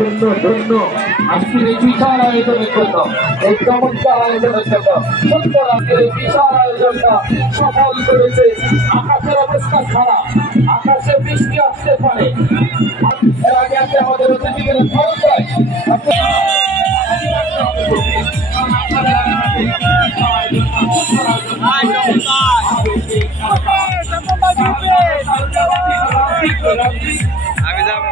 ধন্য ধন্য আজকের এই বিশাল আয়োজনের জন্য, এই চমৎকার আয়োজনের জন্য, সুন্দর আজকের এই বিশাল আয়োজনটা সফল করেছে। আকাশের অবস্থা খারাপ, আকাশে বৃষ্টি আসতে পারে, এর আগে আজকে আমাদের অতিথিদের খরচ হয় আমি যাব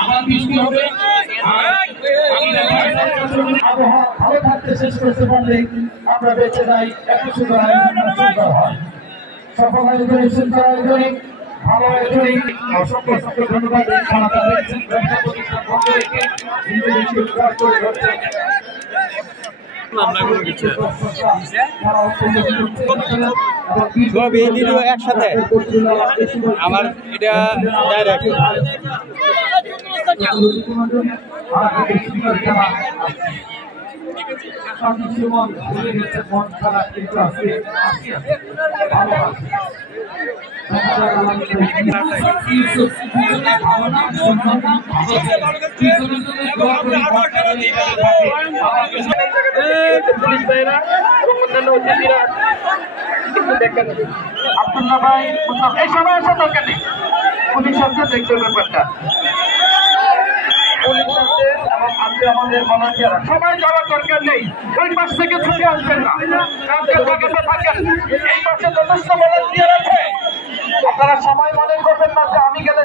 আবার বৃষ্টি হবে, আবহাওয়া ভালো থাকতে শেষ করতে পারলে আমরা বেঁচে যাই। এত সুন্দর সুন্দর হয়, সফল আয়োজনে সুন্দর আয়োজনে ভালো আয়োজনে অসংখ্য অসংখ্য ধন্যবাদ। ব্যবসা প্রতিষ্ঠান বন্ধ রেখে উদ্ধার করে ধরছে একসাথে আমার এটা ডাইরেক্ট মন খারাপ কিন্তু আছে আব্দুল্লাহ ভাই এই সময় আসা দরকার নেই, পুলিশ আসছে দেখতে ব্যাপারটা, পুলিশ আসছে এবং আজকে আমাদের ভলান্টিয়াররা সবাই যাওয়ার দরকার নেই। ওই পাশ থেকে ছুটে আসবেন না, থাকেন এই পাশে যথেষ্ট ভলান্টিয়ার আছে, আপনারা সবাই মনে করবেন না যে আমি গেলে